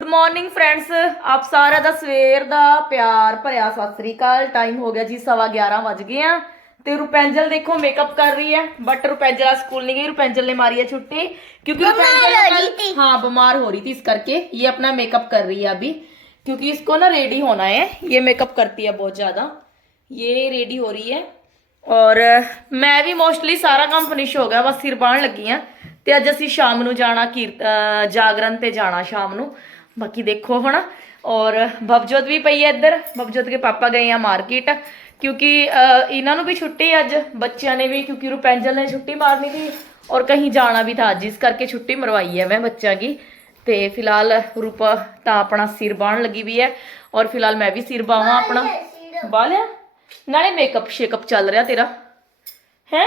Good morning friends ਆਪ ਸਾਰਿਆਂ ਦਾ ਸਵੇਰ ਦਾ ਪਿਆਰ ਭਰਿਆ ਸਤਿ ਸ੍ਰੀ ਅਕਾਲ ਟਾਈਮ ਹੋ ਗਿਆ ਜੀ ਸਵਾ 11 ਵੱਜ ਗਏ ਆ ਤੇ ਰੁਪੈਂਜਲ ਦੇਖੋ ਮੇਕਅਪ ਕਰ ਰਹੀ ਹੈ ਬਟ ਰੁਪੈਂਜਲ आज स्कूल नहीं गई रुपैंजल ने मारी है छुट्टी क्योंकि रुपैंजल कल- हाँ बीमार हो रही थी इस करके ये अपना मेकअप कर रही है अभी क्योंकि इसको ना रेडी होना है ये मेकअप करती है बहुत ज्यादा ये रेडी हो रही है ਔਰ ਮੈਂ ਵੀ ਮੋਸਟਲੀ ਸਾਰਾ ਕੰਮ ਫਿਨਿਸ਼ ਹੋ ਗਿਆ ਬਸ ਸਿਰ ਬਾਣ ਲੱਗੀ ਆ ਤੇ ਅੱਜ ਅਸੀਂ ਸ਼ਾਮ ਨੂੰ ਜਾਣਾ ਕੀਰਤ ਅਹ ਜਾਗਰਣ ਤੇ ਜਾਣਾ ਸ਼ਾਮ ਨੂੰ ਬਾਕੀ ਦੇਖੋ ਹੁਣ ਔਰ ਭਵਜੋਤ ਵੀ ਪਈ ਹੈ ਇੱਧਰ। ਭਵਜੋਤ ਕੇ ਪਾਪਾ ਗਏ ਆ ਮਾਰਕੀਟ ਕਿਉਂਕਿ ਇਹਨਾਂ ਨੂੰ ਵੀ ਛੁੱਟੀ ਅੱਜ। ਬੱਚਿਆਂ ਨੇ ਵੀ ਕਿਉਂਕਿ ਰੁਪੈਂਜਲ ਨੇ ਛੁੱਟੀ ਮਾਰਨੀ ਸੀ। ਔਰ ਕहीं ਜਾਣਾ ਵੀ था ਅੱਜ। ਇਸ ਕਰਕੇ ਛੁੱਟੀ ਮਰਵਾਈ ਹੈ ਮੈਂ ਬੱਚਿਆਂ ਦੀ। ਤੇ ਫਿਲਹਾਲ ਰੂਪਾ ਤਾਂ ਆਪਣਾ ਸਿਰ ਬਾਣ ਲੱਗੀ ਵੀ ਹੈ। ਔਰ ਫਿਲਹਾਲ ਮੈਂ ਵੀ ਸਿਰ ਬਾਵਾਂ ਆਪਣਾ। ਬਾਲਿਆ ਨਾਲੇ ਮੇਕਅਪ ਸ਼ੇਕਅਪ ਚੱਲ ਰਿਹਾ ਤੇਰਾ। ਹੈ?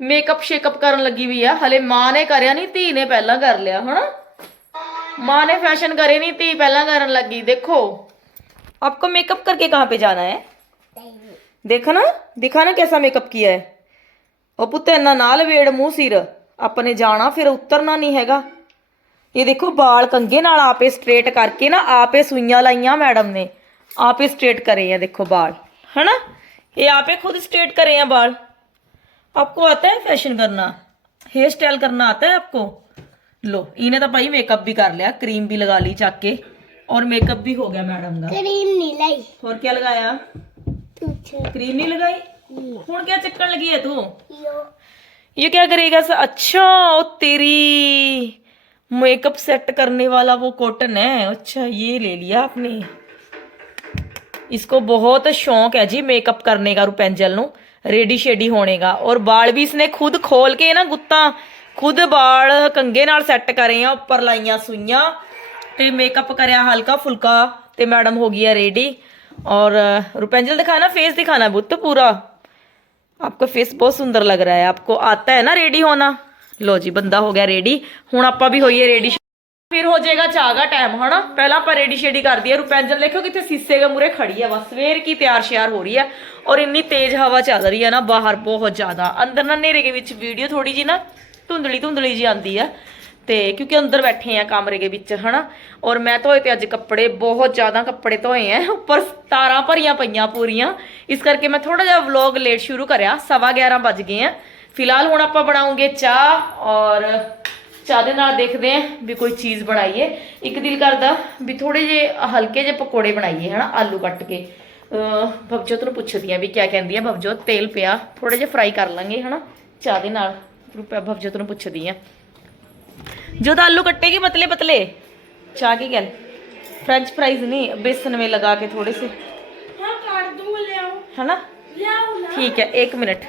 ਮੇਕਅਪ ਸ਼ੇਕਅਪ ਕਰਨ ਲੱਗੀ ਵੀ ਆ। ਹਲੇ ਮਾਂ ਨੇ ਕਰਿਆ ਨਹੀਂ ਧੀ ਨੇ ਪਹਿਲਾਂ ਕਰ ਲਿਆ ਹਨਾ? ਮਾਂ ਨੇ ਫੈਸ਼ਨ ਕਰੇ ਨਹੀਂ ਧੀ ਪਹਿਲਾਂ ਕਰਨ ਲੱਗੀ ਦੇਖੋ आपको मेकअप करके कहाँ पे जाना है देखा ना दिखा ना कैसा मेकअप किया है ਉਹ ਪੁੱਤ ਇੰਨਾ ਨਾਲ ਵੇੜ ਮੂੰਹ ਸਿਰ ਆਪਣੇ ਜਾਣਾ ਫਿਰ ਉਤਰਨਾ ਨਹੀਂ ਹੈਗਾ ਇਹ ਦੇਖੋ ਵਾਲ ਕੰਗੇ ਨਾਲ ਆਪੇ ਸਟ੍ਰੇਟ ਕਰਕੇ ਨਾ ਆਪੇ ਸੂਈਆਂ ਲਾਈਆਂ ਮੈਡਮ ਨੇ ਆਪੇ स्ट्रेट करे हैं देखो बाल है ना ये आपे खुद स्ट्रेट करे हैं बाल आपको आता है फैशन करना हेयर स्टाइल करना आता है आपको लो इन्हें तो भाई मेकअप भी कर लिया क्रीम भी लगा ली चक के और मेकअप भी हो गया मैडम का। क्रीम नहीं लाई। और क्या लगाया? क्रीम नहीं लगाई? हूँ क्या चक्कर लगी है तू? ये। क्या करेगा सर अच्छा ओ तेरी मेकअप सेट करने वाला वो कॉटन है। अच्छा ये ले लिया आपने। इसको बहुत शौक है जी मेकअप करने का रुपेंजल नु। रेडी शेडी होने का। और बाल भी इसने खुद खोल के ना गुत्ता खुद बाल कंगे ਨਾਲ ਸੈੱਟ ਕਰੇ ਆ ਉੱਪਰ ਲਾਈਆਂ ਸੂਈਆਂ ਤੇ ਮੇਕਅਪ ਕਰਿਆ ਹਲਕਾ ਫੁਲਕਾ ਤੇ ਮੈਡਮ ਹੋ ਗਈ ਹੈ ਰੈਡੀ और रुपेंजल दिखाना फेस दिखाना बुत पूरा आपका फेस बहुत सुंदर लग रहा है आपको आता है ना रेडी होना लो जी बंदा हो गया रेडी ਹੁਣ ਆਪਾਂ ਵੀ ਹੋਈਏ ਰੈਡੀ ਫਿਰ ਹੋ ਜਾਏਗਾ ਚਾਗਾ ਟਾਈਮ ਹਨਾ ਪਹਿਲਾਂ ਆਪਾਂ ਰੈਡੀ ਸ਼ੇਡੀ ਕਰ ਦਈਏ ਰੁਪੈਂਜਲ ਦੇਖੋ ਕਿੱਥੇ ਸੀਸੇ ਦੇ ਮੂਰੇ ਖੜੀ ਹੈ ਬਸ ਸਵੇਰ ਕੀ ਤਿਆਰ ਸ਼ਿਆਰ ਹੋ ਰਹੀ ਹੈ ਔਰ ਇੰਨੀ ਤੇਜ਼ ਹਵਾ ਚੱਲ ਰਹੀ ਹੈ ਨਾ ਬਾਹਰ ਬਹੁਤ ਜ਼ਿਆਦਾ ਅੰਦਰ ਨਾ ਹਨੇਰੇ ਦੇ ਵਿੱਚ ਵੀਡੀਓ ਥੋੜੀ ਜੀ ਨਾ ਧੁੰਦਲੀ ਧੁੰਦਲੀ ਜੀ ਆਂਦੀ ਆ। ਤੇ ਕਿਉਂਕਿ ਅੰਦਰ ਬੈਠੇ ਆ ਕਮਰੇ ਦੇ ਵਿੱਚ, ਹਨਾ। ਔਰ ਮੈਂ ਧੋਏ ਤੇ ਅੱਜ ਕੱਪੜੇ, ਬਹੁਤ ਜ਼ਿਆਦਾ ਕੱਪੜੇ ਧੋਏ ਆ ਉੱਪਰ ਤਾਰਾਂ ਭਰੀਆਂ ਪਈਆਂ ਪੂਰੀਆਂ। ਇਸ ਕਰਕੇ ਮੈਂ ਥੋੜਾ ਜਿਹਾ ਵਲੌਗ ਲੇਟ ਸ਼ੁਰੂ ਕਰਿਆ। ਸਵਾ 11 ਗਏ ਆ ਫਿਲਹਾਲ ਹੁਣ ਆਪਾਂ ਬਣਾਉਂਗੇ ਚਾਹ ਔਰ ਚਾਹ ਦੇ ਨਾਲ ਦੇਖਦੇ ਆਂ ਵੀ ਕੋਈ ਚੀਜ਼ ਬਣਾਈਏ। ਇੱਕ ਦਿਲ ਕਰਦਾ ਵੀ ਥੋੜੇ ਜੇ ਹਲਕੇ ਜੇ ਪਕੌੜੇ ਬਣਾਈਏ, ਹਨਾ, ਆਲੂ ਕੱਟ ਕੇ। ਅਹ ਭਵਜੋਤ ਨੂੰ ਪੁੱਛਦੀ ਆ ਵੀ ਕਿਆ ਕਹਿੰਦੀ ਆ? ਭਵਜੋਤ ਤੇਲ ਪਿਆ ਥੋੜੇ ਜੇ ਫਰਾਈ ਕਰ ਲਾਂਗੇ, ਹਨਾ, ਚਾਹ ਦੇ ਨਾਲ। ਰੁਪਿਆ ਭਵਜੋਤ ਨੂੰ ਪੁੱਛਦੀ ਆ जो आलू कट्टेगी पतले पतले चाह की गल फ्रेंच फ्राइज नहीं बेसन में लगा के थोड़े से हाँ काट दूंगा ले आओ है ना ले आओ ना ठीक है एक मिनट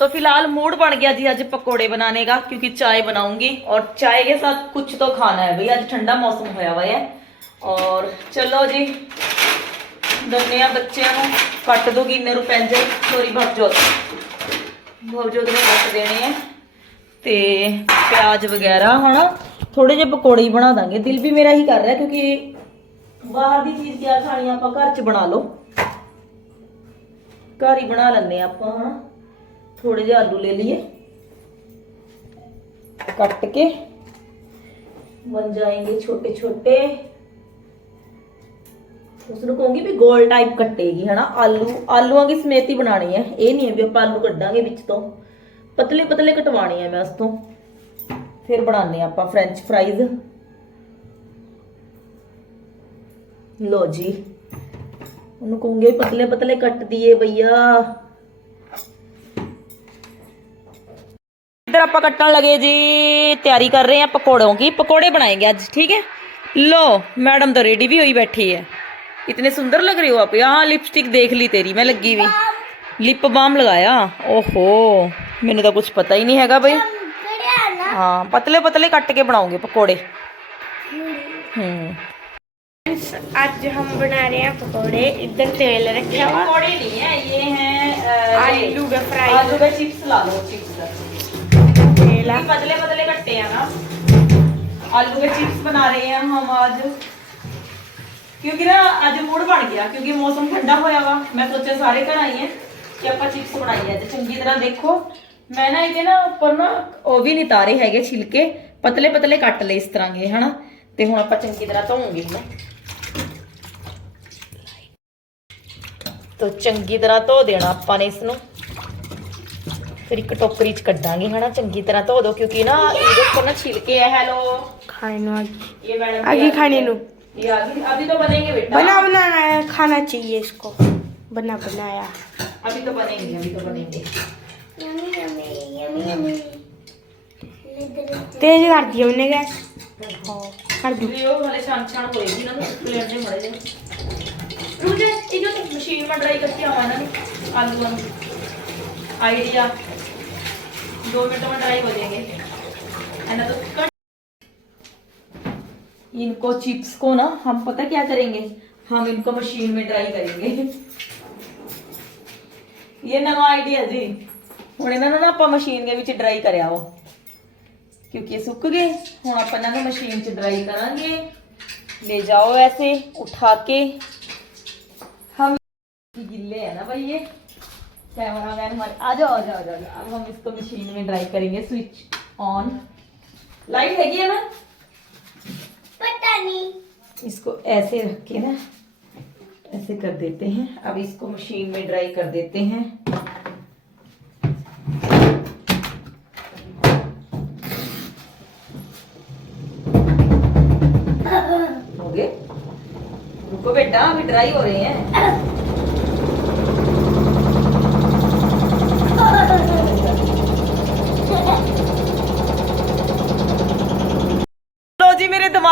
तो फिलहाल मूड बन गया जी आज पकोड़े बनाने का क्योंकि चाय बनाऊंगी और चाय के साथ कुछ तो खाना है भाई आज ठंडा मौसम होया हुआ है और चलो जी दन्या बच्चे कट दूंगी इन्ने रुपैंजल सॉरी भवजोत ਭਵਜੋਤ ਨੂੰ ਦੱਸ ਦੇਣੇ ਆ। ਤੇ ਪਿਆਜ਼ ਵਗੈਰਾ ਹਨਾ ਥੋੜੇ ਜਿਹੇ ਪਕੌੜੇ ਬਣਾ ਦਾਂਗੇ। ਦਿਲ ਵੀ ਮੇਰਾ ਹੀ ਕਰ ਰਿਹਾ ਕਿਉਂਕਿ ਬਾਹਰ ਦੀ ਚੀਜ਼ ਕਿਆ ਖਾਣੀ ਆਪਾਂ ਘਰ 'ਚ ਬਣਾ ਲਓ। ਘਰ ਹੀ ਬਣਾ ਲੈਂਦੇ ਆਪਾਂ ਹਨਾ ਥੋੜੇ ਜਿਹੇ ਆਲੂ ਲੈ ਲਈਏ। ਕੱਟ ਕੇ। ਬਣ ਜਾਏਗੇ ਛੋਟੇ ਛੋਟੇ ਉਸ ਨੂੰ ਕਹੂੰਗੀ ਵੀ ਗੋਲ ਟਾਈਪ ਕੱਟੇਗੀ ਹਨਾ ਆਲੂ ਆਲੂਆਂ ਦੀ ਸਮੇਤ ਹੀ ਬਣਾਣੀ ਹੈ ਇਹ ਨਹੀਂ ਹੈ ਵੀ ਆਪਾਂ ਆਲੂ ਕੱਢਾਂਗੇ ਵਿੱਚ ਤੋਂ ਪਤਲੇ ਪਤਲੇ ਕਟਵਾਣੇ ਆ ਮੈਂ ਉਸ ਤੋਂ ਫਿਰ ਬਣਾਉਂਦੇ ਆ ਆਪਾਂ ਫ੍ਰੈਂਚ ਫਰਾਈਜ਼ ਲੋ ਜੀ ਉਹਨੂੰ ਕਹੂੰਗੇ ਪਤਲੇ ਪਤਲੇ ਕੱਟ ਦਈਏ ਭਈਆ इधर आप कट्टन लगे जी तैयारी कर रहे हैं पकौड़ों की पकौड़े बनाएंगे आज ठीक है लो मैडम तो रेडी भी हुई बैठी है इतने सुंदर लग रही हो आप। यहाँ लिपस्टिक देख ली तेरी मैं लगी हुई। लिप बाम लगाया? ओहो मैंने तो कुछ पता ही नहीं हैगा भाई। हाँ पतले पतले कट के बनाओगे पकौड़े। हम्म। आज हम बना रहे हैं पकोड़े। इधर तेल रखा हुआ। पकौड़े नहीं है ये हैं आलू का फ्राई। आलू का चिप्स ला लो चिप्स पतले पतले कट्टे हैं ना। आलू के चिप्स बना रहे हैं हम आज। ਕਿਉਂਕਿ ਨਾ ਅੱਜ ਮੂਡ ਬਣ ਗਿਆ ਕਿਉਂਕਿ ਮੌਸਮ ਠੰਡਾ ਹੋਇਆ ਵਾ। ਮੈਂ ਸੋਚਿਆ ਸਾਰੇ ਘਰ ਆਏ ਕਿ ਆਪਾਂ ਚਿਪਸ ਬਣਾਈਏ ਅੱਜ। ਚੰਗੀ ਤਰ੍ਹਾਂ ਦੇਖੋ। ਮੈਂ ਨਾ ਇਹਦੇ ਨਾ ਉੱਪਰ ਨਾ ਉਹ ਵੀ ਨਹੀਂ ਤਾਰੇ ਹੈਗੇ ਛਿਲਕੇ ਪਤਲੇ ਪਤਲੇ ਕੱਟ ਲਏ ਇਸ ਤਰਾਂਗੇ ਹਨਾ? ਤੇ ਹੁਣ ਆਪਾਂ ਚੰਗੀ ਤਰ੍ਹਾਂ ਧੋਵਾਂਗੇ ਇਹਨੂੰ ਤੋ ਚੰਗੀ ਤਰ੍ਹਾਂ ਧੋ ਦੇਣਾ ਆਪਾਂ ਨੇ ਇਸ ਨੂੰ ਫਿਰ ਇੱਕ ਟੋਕਰੀ 'ਚ ਕੱਢਾਂਗੇ ਹਨਾ? ਚੰਗੀ ਤਰ੍ਹਾਂ ਧੋ ਦੋ ਕਿਉਂਕਿ ਨਾ ਇਹਦੇ ਉੱਪਰ ਨਾ ਛਿਲਕੇ ਆ ਹੈਲੋ। ਖਾਣੇ ਨੂੰ ਆ ਗਈ ਇਹ ਮੈਡਮ ਆ ਗਈ ਖਾਣੇ ਨੂੰ। अभी अभी तो बनेंगे बेटा। बना बनाया खाना चाहिए इसको। बना बनाया। अभी तो बनेंगे अभी तो बनेंगे। तेज कर दिया उन्हें गैस। हाँ। हाँ, कर दी। छान छान होएगी ना प्लेट में मरे रुक जा मशीन तो में ड्राई करके आलू आइडिया मिनट में ड्राई हो जाएँगे। है ना तो इनको चिप्स को ना हम पता क्या करेंगे हम इनको मशीन में ड्राई करेंगे ਇਹ ਨਵਾਂ ਆਈਡੀਆ ਜੀ ਹੁਣ ਇਹਨਾਂ ਨੂੰ ਨਾ ਆਪਾਂ ਮਸ਼ੀਨ ਦੇ ਵਿੱਚ ਡਰਾਈ ਕਰਿਆ ਵਾ क्योंकि ये सूख गए ਹੁਣ ਆਪਾਂ ਇਹਨਾਂ ਨੂੰ ਮਸ਼ੀਨ 'ਚ ਡਰਾਈ ਕਰਾਂਗੇ ले जाओ ऐसे उठा के हम गिल्ले है ना भाई ये कैमरा मैन हमारे आ जाओ आ जाओ आ जाओ अब हम इसको मशीन में ड्राई करेंगे स्विच ऑन लाइट हैगी है ना पता नहीं इसको ऐसे रख के ना ऐसे कर देते हैं। अब इसको मशीन में ड्राई कर देते हैं। हो गए? रुको बेटा अभी ड्राई हो रहे हैं।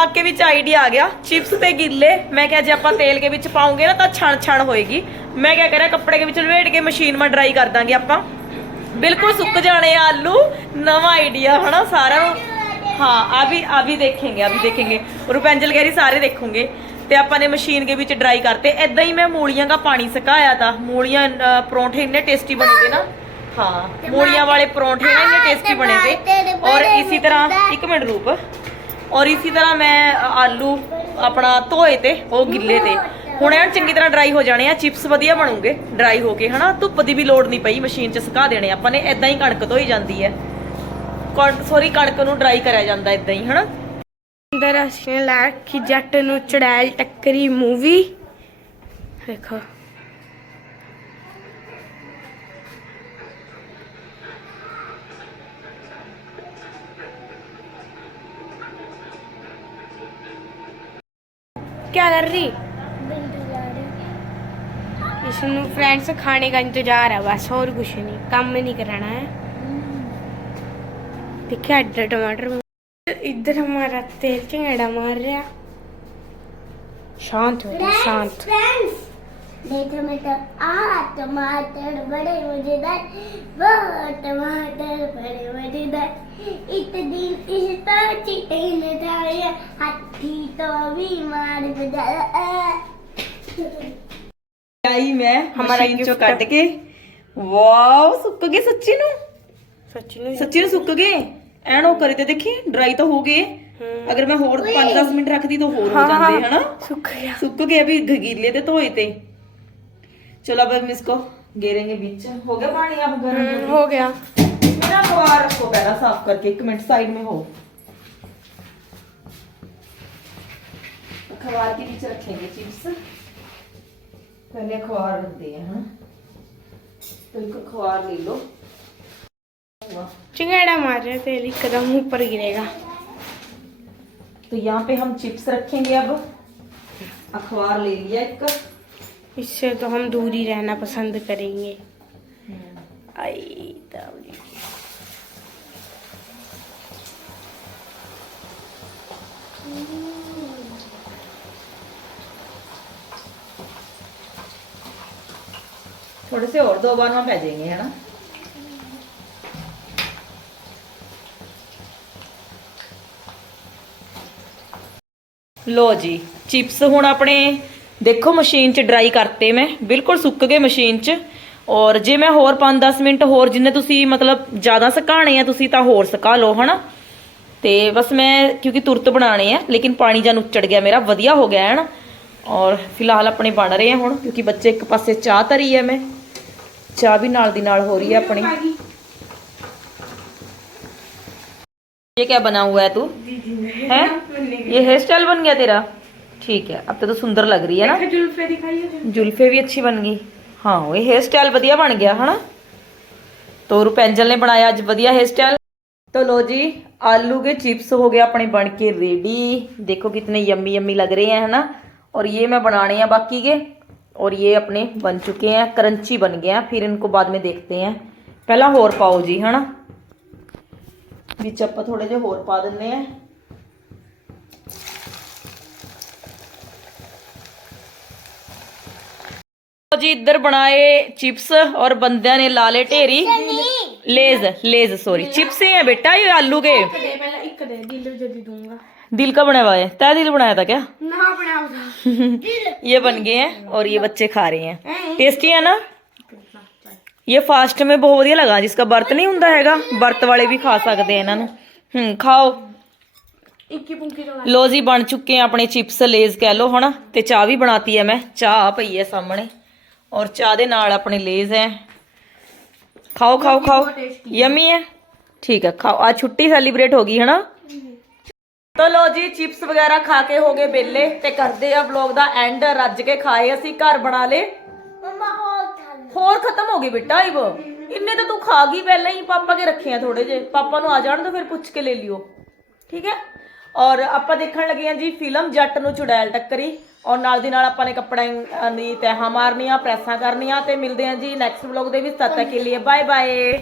ਦਿਮਾਗ ਕੇ ਵਿੱਚ ਆਈਡੀਆ ਆ ਗਿਆ, ਚਿਪਸ ਤੇ ਗਿੱਲੇ। ਮੈਂ ਕਿਹਾ, ਜੇ ਆਪਾਂ ਤੇਲ ਕੇ ਵਿੱਚ ਪਾਉਂਗੇ ਨਾ ਤਾਂ ਛਣ ਛਣ ਹੋਏਗੀ। ਮੈਂ ਕਿਹਾ, ਕਰਿਆ ਕੱਪੜੇ ਦੇ ਵਿੱਚ ਲਵੇਟ ਕੇ ਮਸ਼ੀਨ 'ਮਾ ਡਰਾਈ ਕਰ ਦਾਂਗੇ ਆਪਾਂ। ਬਿਲਕੁਲ ਸੁੱਕ ਜਾਣੇ ਆਲੂ, ਨਵਾਂ ਆਈਡੀਆ, ਹਨਾ, ਸਾਰਾ। ਹਾਂ, ਆ ਵੀ ਆ ਵੀ ਦੇਖेंगे ਆ ਵੀ ਦੇਖेंगे ਰੁਪੈਂਜਲ ਕਹਿ ਸਾਰੇ ਦੇਖੋਗੇ। ਤੇ ਆਪਾਂ ਨੇ ਮਸ਼ੀਨ ਦੇ ਵਿੱਚ ਡਰਾਈ ਕਰਤੇ। ਐਦਾਂ ਹੀ ਮੈਂ ਮੂਲੀਆਂ ਦਾ ਪਾਣੀ ਸੁਕਾਇਆ ਤਾਂ। ਮੂਲੀਆਂ ਪਰੌਂਠੇ ਇੰਨੇ ਟੇਸਟੀ ਬਣੇ ਤੇ ਨਾ। ਹਾਂ, ਮੂਲੀਆਂ ਵਾਲੇ ਪਰੌਂਠੇ ਇੰਨੇ ਟੇਸਟੀ ਬਣੇ ਤੇ। ਔਰ ਇਸੇ ਤਰ੍ਹਾਂ, ਇੱਕ ਮਿੰਟ ਰੂਪ ਔਰ ਇਸੇ ਤਰ੍ਹਾਂ ਮੈਂ ਆਲੂ ਆਪਣਾ ਧੋਏ ਤੇ, ਉਹ ਗਿੱਲੇ ਤੇ। ਹੁਣ ਇਹ ਚੰਗੀ ਤਰ੍ਹਾਂ ਡਰਾਈ ਹੋ ਜਾਣੇ ਆ ਚਿਪਸ ਵਧੀਆ ਬਣੂਗੇ ਡਰਾਈ ਹੋ ਕੇ, ਹਨਾ? ਧੁੱਪ ਦੀ ਵੀ ਲੋੜ ਨਹੀਂ ਪਈ ਮਸ਼ੀਨ 'ਚ ਸੁਕਾ ਦੇਣੇ, ਆਪਾਂ ਨੇ ਇਦਾਂ ਹੀ ਕਣਕ ਧੋਈ ਜਾਂਦੀ ਹੈ ਸੋਰੀ ਕਣਕ ਨੂੰ ਡਰਾਈ ਕਰਿਆ ਜਾਂਦਾ ਇਦਾਂ ਹੀ, ਹਨਾ? ਅੰਦਰ ਅਸੀਂ ਲਾ ਕਿ ਜੱਟ ਨੂੰ ਚੜੈਲ ਟੱਕਰੀ ਮੂਵੀ। ਦੇਖੋ। क्या कर रही इसमें फ्रेंड्स खाने का इंतजार है बस और कुछ नहीं काम नहीं कराना है देखिए अड्डा टमाटर इधर हमारा तेल चंगड़ा मार रहा शांत हो जा शांत देखो टमाटर आ टमाटर बड़े मजेदार वो टमाटर बड़े मजेदार इत दिन इस तो चीटे न जाए हाथी तो बीमार बजा ਆਈ ਮੈਂ ਹਮਾਰਾ ਮਸ਼ੀਨ ਚੋਂ gift। ਕੱਢ ਕੇ ਵਾਓ ਸੁੱਕ ਗਏ ਸੱਚੀ ਨੂੰ सच में ਸੱਚੀ ਨੂੰ ਸੁੱਕ ਗਏ ਐਨ ਉਹ ਕਰੇ ਤੇ ਦੇਖੀ ਡਰਾਈ ਤਾਂ ਹੋ ਗਏ हम्म। ਅਗਰ ਮੈਂ ਹੋਰ 5-10 ਮਿੰਟ ਰੱਖਦੀ ਤਾਂ ਹੋਰ ਹੋ हाँ, ਜਾਂਦੇ हाँ, ਹਨਾ सूख गया सुख गए अभी गीले थे धोए थे चलो अब हम इसको गेरेंगे बीच हो गया पानी अब गर्म हम्म, हो गया। मेरा अखबार रखो पहला साफ़ करके एक मिनट साइड में हो। अखबार के नीचे रखेंगे चिप्स। पहले अखबार रखते हैं हाँ। तो एक अखबार ले लो। चिंगड़ा मार रहे तेल एकदम ऊपर गिरेगा। तो यहाँ पे हम चिप्स रखेंगे अब। अखबार ले लिया एक। इससे तो हम दूर ही रहना पसंद करेंगे आई दावली। थोड़े से और दो बार में पै जाएंगे है ना ਲੋ ਜੀ ਚਿਪਸ ਹੁਣ ਆਪਣੇ ਦੇਖੋ ਮਸ਼ੀਨ 'ਚ ਡਰਾਈ ਕਰਤੇ ਮੈਂ ਬਿਲਕੁਲ ਸੁੱਕ ਗਏ ਮਸ਼ੀਨ 'ਚ ਔਰ ਜੇ ਮੈਂ ਹੋਰ 5-10 ਮਿੰਟ ਹੋਰ ਜਿੰਨੇ ਤੁਸੀਂ ਮਤਲਬ ਜ਼ਿਆਦਾ ਸੁਕਾਣੇ ਆ ਤੁਸੀਂ ਤਾਂ ਹੋਰ ਸੁਕਾ ਲਓ ਹਨਾ ਤੇ ਬਸ ਮੈਂ ਕਿਉਂਕਿ ਤੁਰਤ ਬਣਾਣੇ ਆ ਲੇਕਿਨ ਪਾਣੀ ਜਾਂ ਉੱਚੜ ਗਿਆ ਮੇਰਾ ਵਧੀਆ ਹੋ ਗਿਆ ਹੈ ਨਾ ਔਰ ਫਿਲਹਾਲ ਆਪਣੇ ਬਣ ਰਹੇ ਆ ਹੁਣ ਕਿਉਂਕਿ ਬੱਚੇ ਇੱਕ ਪਾਸੇ ਚਾਹ ਧਰੀ ਹੈ ਮੈਂ ਚਾਹ ਵੀ ਨਾਲ ਦੀ ਨਾਲ ਹੋ ਰਹੀ ਹੈ ਆਪਣੀ ये क्या बना हुआ है तू है ये हेयर स्टाइल बन गया तेरा ठीक है अब तो, तो सुंदर लग रही है ना जुल्फे दिखाइए जुल्फे भी अच्छी बन गई हाँ ये हेयर स्टाइल ਵਧੀਆ ਬਣ ਗਿਆ ਹਨਾ तो रुपेंजल ने बनाया आज बढ़िया हेयर स्टाइल तो लो जी आलू के चिप्स हो गए अपने बन के रेडी देखो कितने यम्मी यम्मी लग रहे हैं है ना और ये मैं बनाने हैं बाकी के और ये अपने बन चुके हैं क्रंची बन गए हैं फिर इनको बाद में देखते हैं ਪਹਿਲਾਂ ਹੋਰ ਪਾਓ ਜੀ ਹਨਾ ਵਿੱਚ ਆਪਾਂ ਥੋੜੇ ਜਿਹਾ ਹੋਰ ਪਾ ਦਿੰਨੇ ਆ ਲਓ ਜੀ ਇੱਧਰ ਬਣਾਏ चिप्स और बंदे ने ला ले ढेरी लेज लेज सॉरी चिप्स ही है बेटा ये आलू के दे पहले एक दे दिल जल्दी दूंगा दिल का बनाया हुआ है तय दिल बनाया था क्या ना बना होगा ये बन गए हैं और ये बच्चे खा रहे हैं टेस्टी है ना ये फास्ट में बहुत ਵਧੀਆ लगा जिसका व्रत नहीं ਹੁੰਦਾ ਹੈਗਾ व्रत ਵਾਲੇ ਵੀ ਖਾ ਸਕਦੇ ਆ ਇਹਨਾਂ ਨੂੰ ਹੂੰ ਖਾਓ इक्की पुंकी तो ਲੋ ਜੀ ਬਣ ਚੁੱਕੇ ਆ ਆਪਣੇ ਚਿਪਸ ਲੇਜ਼ ਕਹਿ ਲੋ ਹਨਾ ਤੇ ਚਾਹ ਵੀ ਬਣਾਤੀ ਹੈ ਮੈਂ ਚਾਹ ਪਈ ਹੈ ਸਾਹਮਣੇ ਔਰ ਚਾਹ ਦੇ ਨਾਲ ਆਪਣੇ ਲੇਜ਼ ਹੈ। ਖਾਓ ਖਾਓ ਖਾਓ। ਯਮੀ ਹੈ। ਠੀਕ ਹੈ ਖਾਓ। ਆ ਛੁੱਟੀ ਸੈਲੀਬ੍ਰੇਟ ਹੋ ਗਈ ਹਨਾ? ਤੋ ਲੋ ਜੀ ਚਿਪਸ ਵਗੈਰਾ ਖਾ ਕੇ ਹੋ ਗਏ ਬੇਲੇ ਤੇ ਕਰਦੇ ਆ ਵਲੌਗ ਦਾ ਐਂਡ ਰੱਜ ਕੇ ਖਾਏ ਅਸੀਂ ਘਰ ਬਣਾ ਲੇ ਹੋਰ ਖਤਮ ਹੋ ਗਈ ਬੇਟਾ ਇਵ ਇੰਨੇ ਤਾਂ ਤੂੰ ਖਾ ਗਈ ਪਹਿਲਾਂ ਹੀ ਪਾਪਾ ਕੇ ਰੱਖੇ ਆ ਥੋੜੇ ਜੇ ਪਾਪਾ ਨੂੰ ਆ ਜਾਣ ਤਾਂ ਫਿਰ ਪੁੱਛ ਕੇ ਲੈ ਲਿਓ। ਠੀਕ ਹੈ? ਔਰ ਆਪਾਂ ਦੇਖਣ ਲੱਗੇ ਆ ਜੀ ਫਿਲਮ ਜੱਟ ਨੂੰ ਚੁੜੈਲ ਟੱਕਰੀ। ਔਰ ਨਾਲ ਦੀ ਨਾਲ ਆਪਾਂ ਨੇ ਕੱਪੜਿਆਂ ਦੀ ਤਹਾਂ ਮਾਰਨੀਆਂ ਪ੍ਰੈਸਾਂ ਕਰਨੀਆਂ ਤੇ ਮਿਲਦੇ ਆ ਜੀ ਨੈਕਸਟ ਵਲੌਗ ਦੇ ਵਿੱਚ। ਤਦ ਤੱਕ ਕੇ ਲਈ ਬਾਏ ਬਾਏ